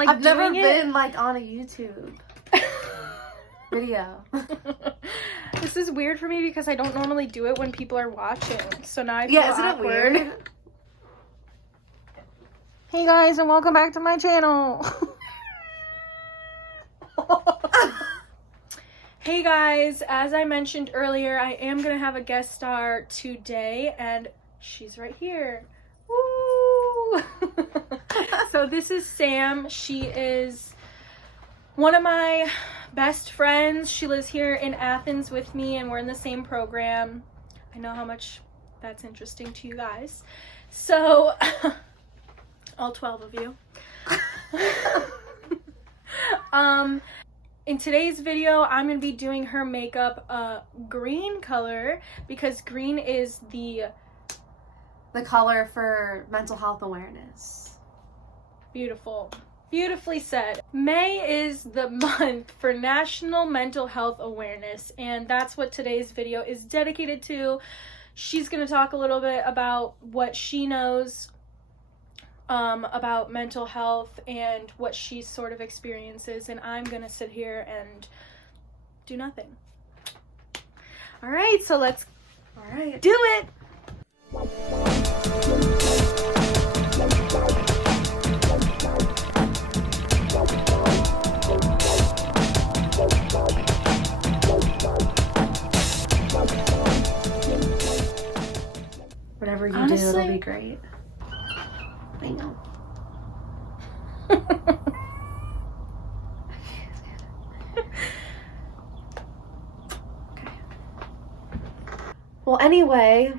like, I've never doing been like on a YouTube video. This is weird for me because I don't normally do it when people are watching. So now I feel Yeah, isn't awkward. it weird? Hey guys, and welcome back to my channel. Hey guys, as I mentioned earlier, I am gonna have a guest star today, and she's right here. Woo! So this is Sam. She is one of my best friends. She lives here in Athens with me, and we're in the same program. I know how much that's interesting to you guys. So, all 12 of you. In today's video, I'm going to be doing her makeup green color because green is the color for mental health awareness. Beautiful. Beautifully said. May is the month for National Mental Health Awareness, and that's what today's video is dedicated to. She's going to talk a little bit about what she knows about mental health and what she sort of experiences, and I'm going to sit here and do nothing. All right, so let's do it. Whatever you Honestly, do, it'll be great. I know. Okay. Well, anyway,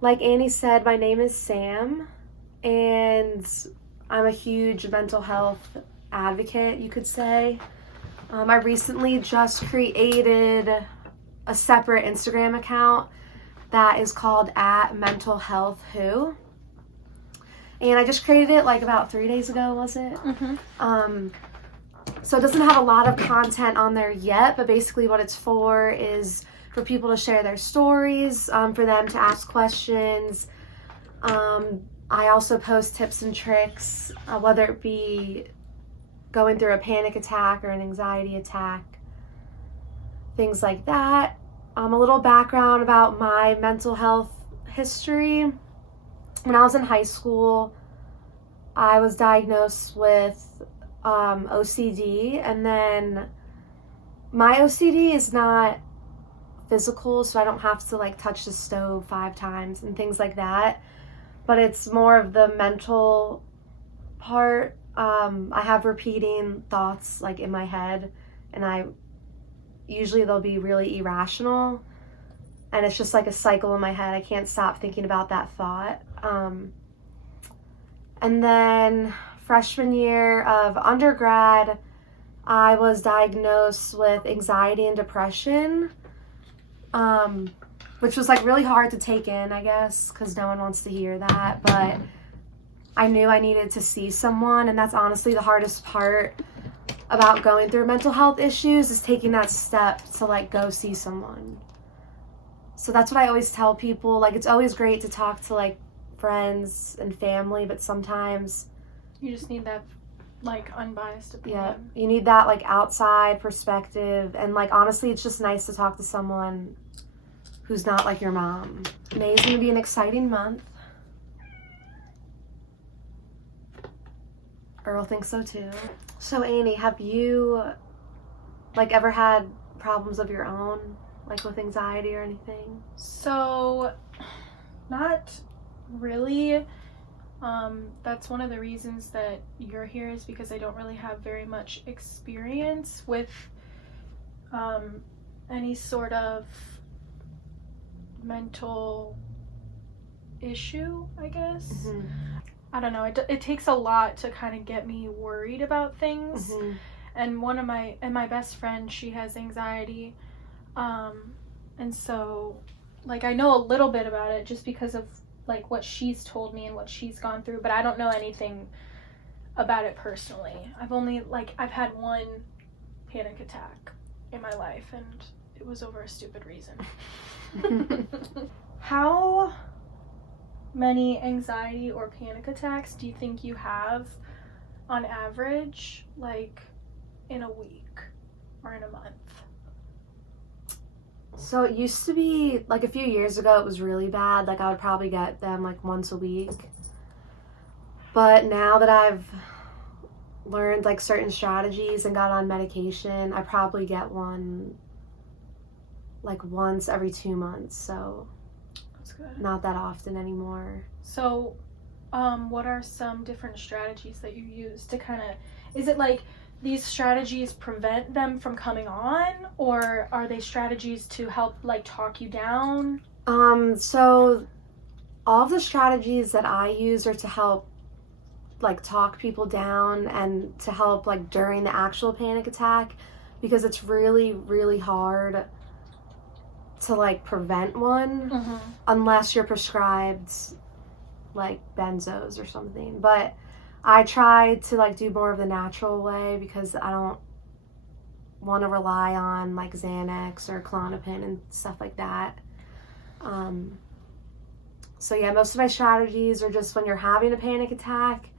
like Annie said, my name is Sam, and I'm a huge mental health advocate, you could say. I recently just created a separate Instagram account that is called @mentalhealthwho. And I just created it like about 3 days ago, was it? Mm-hmm. So it doesn't have a lot of content on there yet, but basically what it's for is for people to share their stories, for them to ask questions. I also post tips and tricks, whether it be going through a panic attack or an anxiety attack, things like that. A little background about my mental health history. When I was in high school, I was diagnosed with OCD, and then my OCD is not physical, so I don't have to like touch the stove 5 times and things like that, but it's more of the mental part. I have repeating thoughts like in my head, and usually they'll be really irrational, and it's just like a cycle in my head. I can't stop thinking about that thought. And then freshman year of undergrad, I was diagnosed with anxiety and depression, which was like really hard to take in, I guess, because no one wants to hear that. But I knew I needed to see someone, and that's honestly the hardest part about going through mental health issues, is taking that step to like go see someone. So that's what I always tell people. Like, it's always great to talk to like friends and family, but sometimes You just need that like unbiased opinion. yeah, you need that like outside perspective, and like honestly, it's just nice to talk to someone who's not like your mom. May is gonna be an exciting month. Earl thinks so too. So Annie, have you like ever had problems of your own, like with anxiety or anything? So, not really. That's one of the reasons that you're here, is because I don't really have very much experience with any sort of mental issue, I guess. Mm-hmm. I don't know, it takes a lot to kind of get me worried about things. Mm-hmm. And my best friend, she has anxiety, and so like I know a little bit about it just because of like what she's told me and what she's gone through, but I don't know anything about it personally. I've had one panic attack in my life, and it was over a stupid reason. How many anxiety or panic attacks do you think you have on average, like in a week or in a month? So it used to be, like a few years ago, it was really bad. Like I would probably get them like once a week. But now that I've learned like certain strategies and got on medication, I probably get one like once every 2 months. So That's good. not that often anymore. So, what are some different strategies that you use to kind of, is it like these strategies prevent them from coming on, or are they strategies to help like talk you down? So all of the strategies that I use are to help like talk people down and to help like during the actual panic attack, because it's really, really hard to like prevent one unless you're prescribed like benzos or something. But I try to like do more of the natural way because I don't want to rely on like Xanax or Klonopin and stuff like that. So yeah, most of my strategies are just when you're having a panic attack.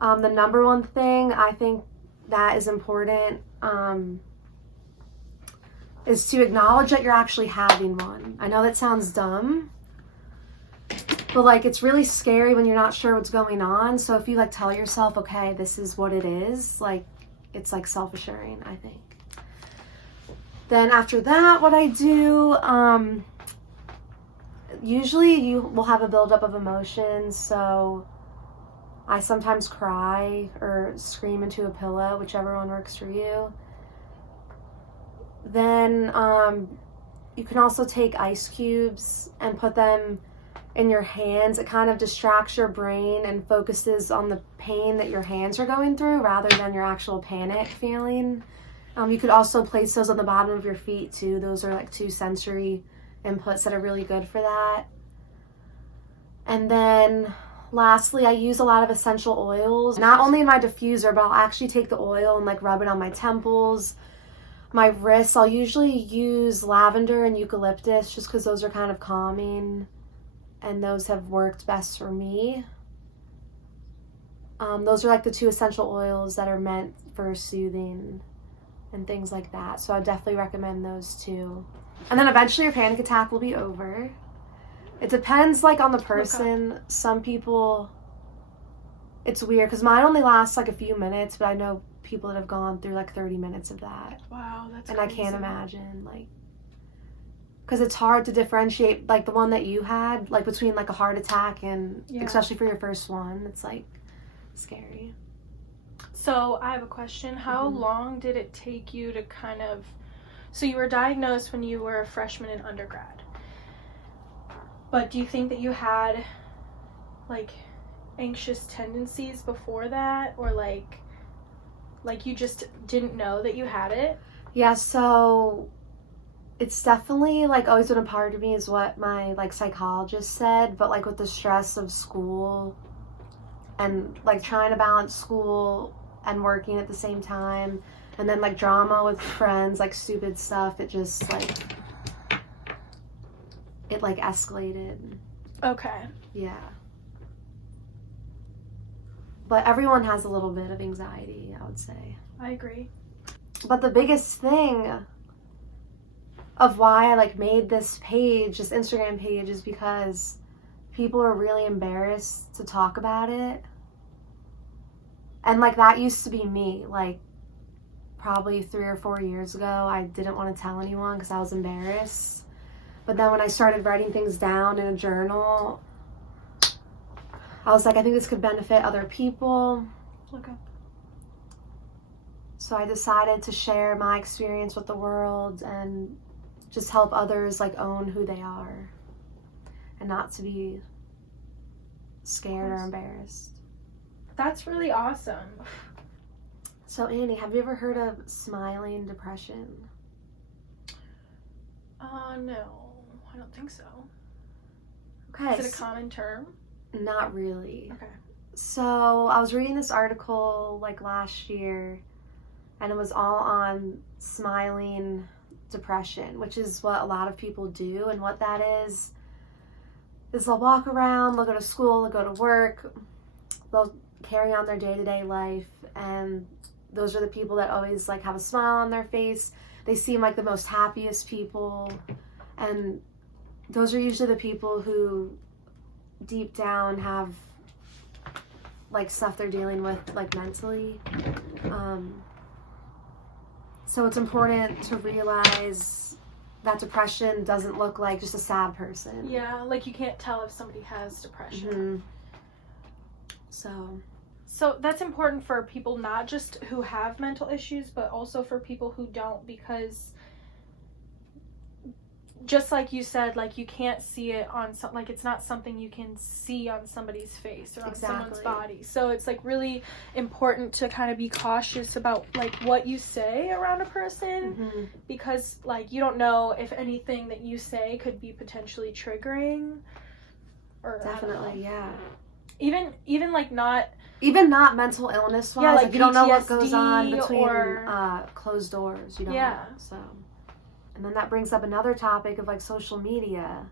The number one thing I think that is important is to acknowledge that you're actually having one. I know that sounds dumb, but like it's really scary when you're not sure what's going on. So if you like tell yourself, okay, this is what it is, like it's like self-assuring, I think. Then after that, what I do, usually you will have a buildup of emotions. So I sometimes cry or scream into a pillow, whichever one works for you. Then you can also take ice cubes and put them in your hands. It kind of distracts your brain and focuses on the pain that your hands are going through rather than your actual panic feeling. You could also place those on the bottom of your feet too. Those are like 2 sensory inputs that are really good for that. And then lastly, I use a lot of essential oils, not only in my diffuser, but I'll actually take the oil and like rub it on my temples, my wrists. I'll usually use lavender and eucalyptus just because those are kind of calming and those have worked best for me. Those are like the 2 essential oils that are meant for soothing and things like that. So I definitely recommend those too. And then eventually your panic attack will be over. It depends like on the person. Okay. Some people, it's weird because mine only lasts like a few minutes, but I know people that have gone through like 30 minutes of that. Wow, that's and crazy. I can't imagine like, because it's hard to differentiate like the one that you had, like between like a heart attack and especially for your first one, it's like scary. So I have a question. How long did it take you to kind of, so you were diagnosed when you were a freshman in undergrad, but do you think that you had like anxious tendencies before that, or like you just didn't know that you had it? Yeah, so it's definitely like always been a part of me is what my like psychologist said, but like with the stress of school and like trying to balance school and working at the same time, and then like drama with friends, like stupid stuff, it just like it like escalated. Okay. Yeah. But everyone has a little bit of anxiety, I would say. I agree. But the biggest thing of why I like made this page, this Instagram page, is because people are really embarrassed to talk about it. And like that used to be me. Like probably 3 or 4 years ago, I didn't want to tell anyone because I was embarrassed. But then when I started writing things down in a journal, I was like, I think this could benefit other people. Okay. So I decided to share my experience with the world and just help others like own who they are and not to be scared or embarrassed. That's really awesome. So Annie, have you ever heard of smiling depression? No, I don't think so. Okay. Is it a common term? Not really. Okay. So I was reading this article like last year, and it was all on smiling depression, which is what a lot of people do. And what that is they'll walk around, they'll go to school, they'll go to work, they'll carry on their day-to-day life, and those are the people that always like have a smile on their face. They seem like the most happiest people, and those are usually the people who deep down have like stuff they're dealing with like mentally. So it's important to realize that depression doesn't look like just a sad person. Yeah, like you can't tell if somebody has depression. So that's important for people not just who have mental issues, but also for people who don't, because just like you said, like you can't see it on like it's not something you can see on somebody's face or on someone's body. So it's like really important to kind of be cautious about like what you say around a person, because like you don't know if anything that you say could be potentially triggering. Or definitely, yeah. Even like not mental illness wise, yeah, like you don't know what goes on PTSD between or closed doors. You don't know. So. And then that brings up another topic of like social media.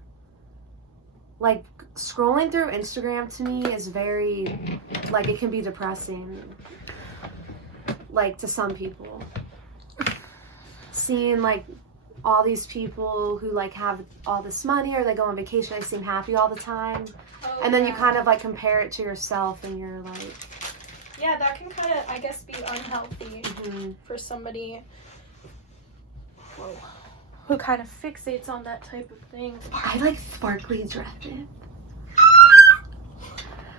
Like scrolling through Instagram to me is very, like it can be depressing. Like to some people. Seeing like all these people who like have all this money or they go on vacation, they seem happy all the time. Oh, and then you kind of like compare it to yourself and you're like. Yeah, that can kind of, I guess, be unhealthy for somebody. Whoa. Who kind of fixates on that type of thing. I like sparkly dresses.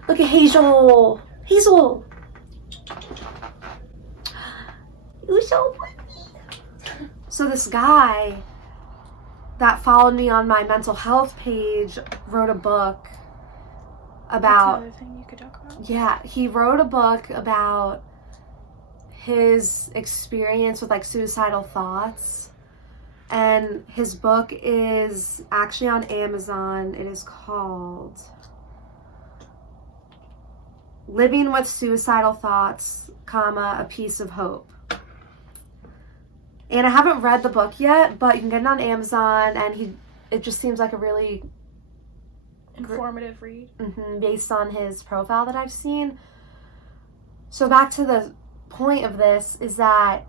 Look at Hazel. Hazel. You're so pretty. So this guy that followed me on my mental health page wrote a book about... That's another thing you could talk about. Yeah, he wrote a book about his experience with like suicidal thoughts. And his book is actually on Amazon. It is called Living with Suicidal Thoughts, A Piece of Hope. And I haven't read the book yet, but you can get it on Amazon, and it just seems like a really informative read. Based on his profile that I've seen. So back to the point of this is that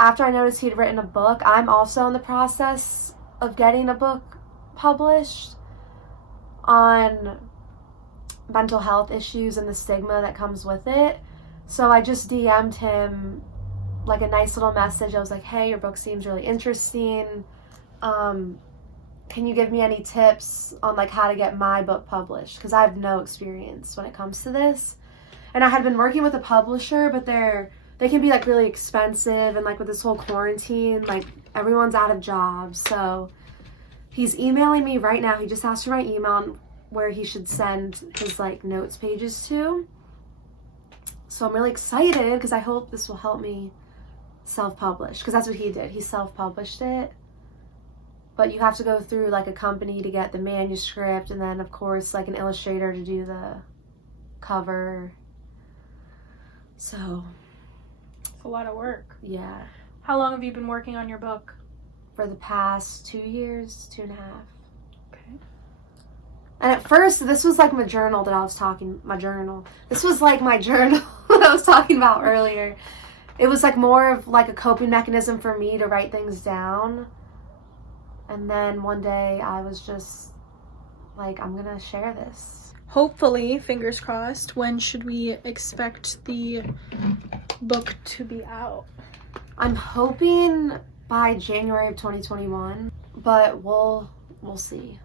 after I noticed he had written a book, I'm also in the process of getting a book published on mental health issues and the stigma that comes with it. So I just DM'd him like a nice little message. I was like, hey, your book seems really interesting. Can you give me any tips on like how to get my book published? Because I have no experience when it comes to this. And I had been working with a publisher, but they can be like really expensive, and like with this whole quarantine, like everyone's out of jobs. So he's emailing me right now. He just asked for my email where he should send his like notes pages to. So I'm really excited because I hope this will help me self-publish, because that's what he did. He self-published it. But you have to go through like a company to get the manuscript, and then of course like an illustrator to do the cover. So a lot of work. Yeah. How long have you been working on your book? For the past 2 years, 2.5. Okay. And at first, this was like my journal that I was talking, This was like my journal that I was talking about earlier. It was like more of like a coping mechanism for me to write things down. And then one day I was just like, I'm gonna share this. Hopefully, fingers crossed, when should we expect the book to be out? I'm hoping by January of 2021, but we'll see.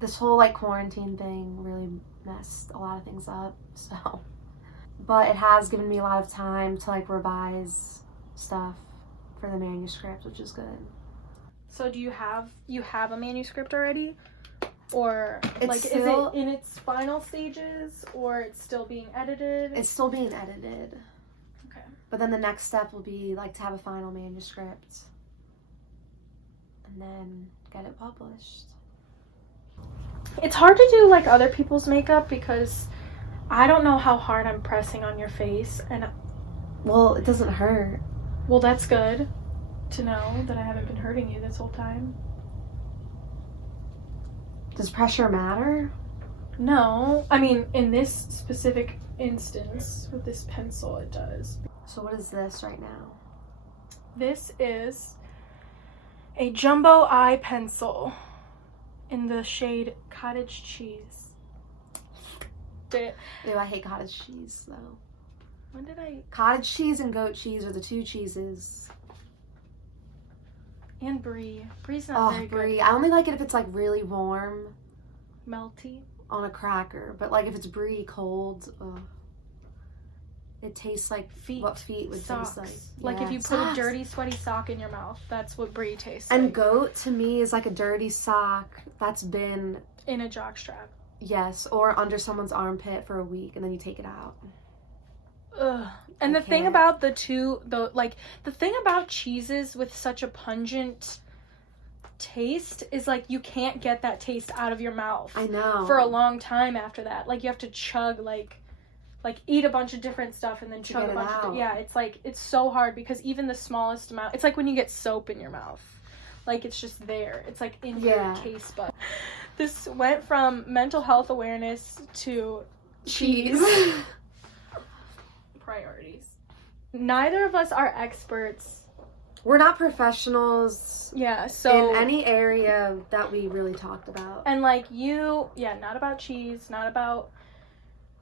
This whole like quarantine thing really messed a lot of things up, so. But it has given me a lot of time to like revise stuff for the manuscript, which is good. So do you have a manuscript already? Or it's like still, is it in its final stages, or it's still being edited? It's still being edited. Okay. But then the next step will be like to have a final manuscript and then get it published. It's hard to do like other people's makeup because I don't know how hard I'm pressing on your face, and well, it doesn't hurt. Well, that's good to know that I haven't been hurting you this whole time. Does pressure matter? No. I mean, in this specific instance with this pencil it does. So what is this right now? This is a jumbo eye pencil in the shade Cottage Cheese. Ew, I hate cottage cheese though. When did I? Cottage cheese and goat cheese are the two cheeses. And brie. Brie's not very brie. good. I only like it if it's like really warm. Melty. On a cracker. But like if it's brie cold, it tastes like feet. What feet would Socks. taste like. Like if you put a dirty, sweaty sock in your mouth, that's what brie tastes and like. Goat to me is like a dirty sock that's been in a jockstrap. Yes, or under someone's armpit for a week and then you take it out. Ugh. And the thing about the thing about cheeses with such a pungent taste is like you can't get that taste out of your mouth. I know. For a long time after that. Like you have to chug like eat a bunch of different stuff and then chug a bunch of it's like it's so hard because even the smallest amount, it's like when you get soap in your mouth. Like it's just there. It's like in your taste bud. This went from mental health awareness to cheese. Priorities. Neither of us are experts. We're not professionals. Yeah, so in any area that we really talked about. And like not about cheese, not about.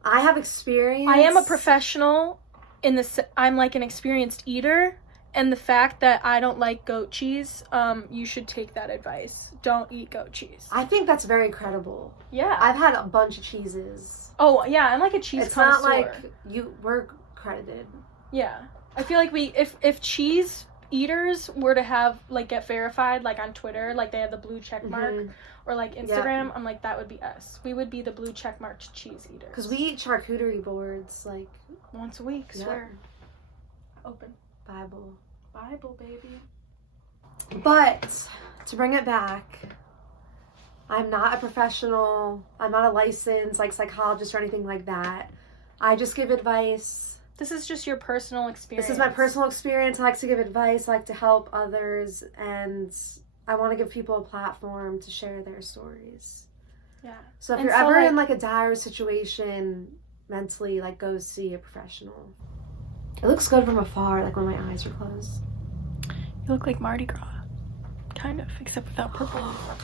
I have experience. I am a professional in this. I'm like an experienced eater, and the fact that I don't like goat cheese, you should take that advice. Don't eat goat cheese. I think that's very credible. Yeah, I've had a bunch of cheeses. Oh yeah, I'm like a cheese connoisseur. It's not like we're credited. Yeah, I feel like if cheese eaters were to have like get verified like on Twitter, like they have the blue check mark, or like Instagram, I'm like that would be us. We would be the blue check marked cheese eaters. Because we eat charcuterie boards like once a week. Swear. Open Bible, baby. But to bring it back, I'm not a professional. I'm not a licensed like psychologist or anything like that. I just give advice. This is just your personal experience. This is my personal experience. I like to give advice. I like to help others. And I want to give people a platform to share their stories. Yeah. So if you're ever in like a dire situation mentally, like go see a professional. It looks good from afar, like when my eyes are closed. You look like Mardi Gras. Kind of, except without purple.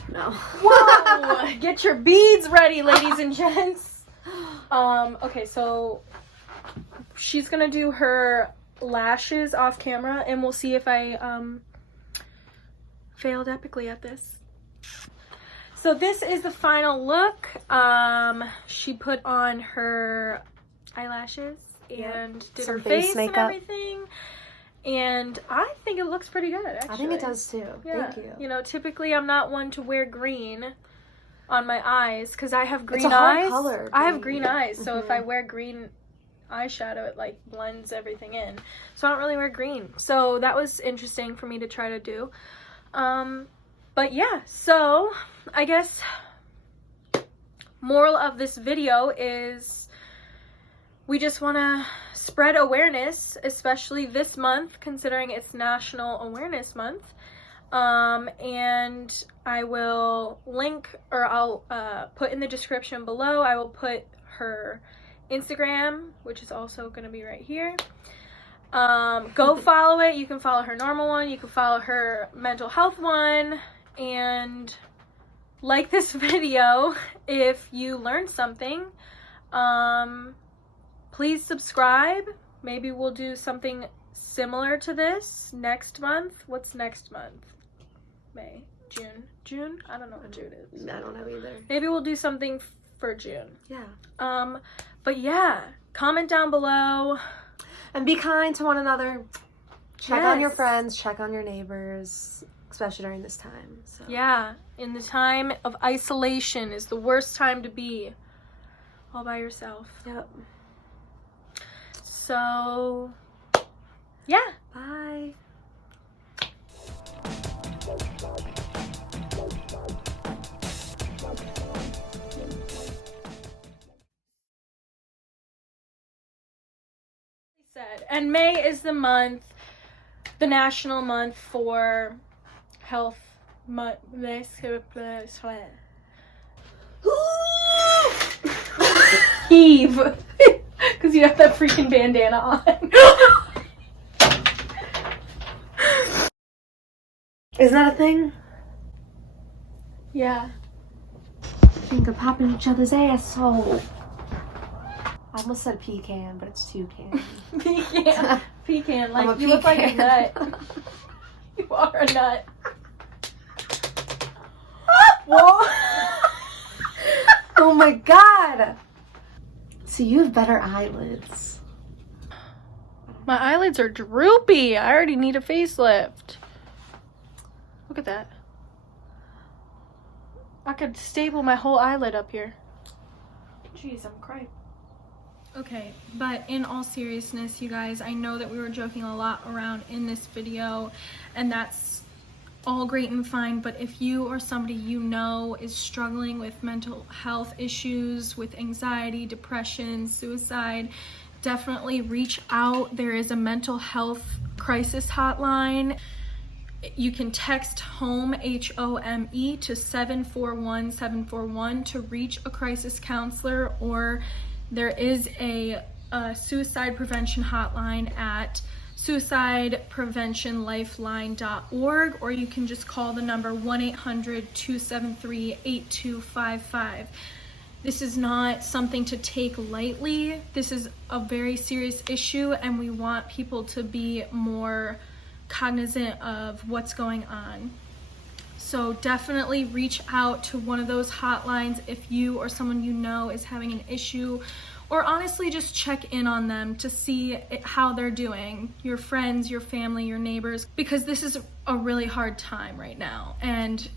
No. Whoa! Get your beads ready, ladies and gents. Okay, so she's gonna do her lashes off camera, and we'll see if I failed epically at this. So this is the final look. She put on her eyelashes and did her face makeup and everything. And I think it looks pretty good, actually. I think it does too. Yeah. Thank you. You know, typically I'm not one to wear green on my eyes because I have green it's a eyes. hard color. I have green eyes, so if I wear green eyeshadow, it like blends everything in. So I don't really wear green. So that was interesting for me to try to do. But yeah, so I guess moral of this video is we just want to spread awareness, especially this month, considering it's National Awareness Month. And I will link, or I'll put in the description below, I will put her Instagram, which is also going to be right here. Go follow it. You can follow her normal one. You can follow her mental health one. And like this video if you learned something. Please subscribe. Maybe we'll do something similar to this next month. What's next month? May? June? I don't know what June is. I don't know either. Maybe we'll do something for June. Yeah. But yeah, comment down below. And be kind to one another. Check on your friends, check on your neighbors, especially during this time. So. Yeah, in the time of isolation is the worst time to be all by yourself. Yep. So, yeah. Bye. And May is the month, the national month for health. Eve. Because you have that freaking bandana on. Isn't that a thing? Yeah. Think of popping each other's asshole. I almost said pecan, but it's toucan. Pecan. Pecan. Like, I'm you look like a pecan. nut. You are a nut. Whoa. Oh my god! So you have better eyelids. My eyelids are droopy. I already need a facelift. Look at that. I could staple my whole eyelid up here. Jeez, I'm crying. Okay, but in all seriousness, you guys, I know that we were joking a lot around in this video, and that's all great and fine, but if you or somebody you know is struggling with mental health issues, with anxiety, depression, suicide, definitely reach out. There is a mental health crisis hotline. You can text HOME, HOME, to 741-741 to reach a crisis counselor, or there is a suicide prevention hotline at suicidepreventionlifeline.org, or you can just call the number 1-800-273-8255. This is not something to take lightly. This is a very serious issue, and we want people to be more cognizant of what's going on. So definitely reach out to one of those hotlines if you or someone you know is having an issue, or honestly just check in on them to see how they're doing, your friends, your family, your neighbors, because this is a really hard time right now. And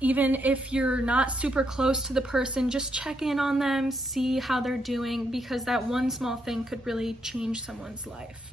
even if you're not super close to the person, just check in on them, see how they're doing, because that one small thing could really change someone's life.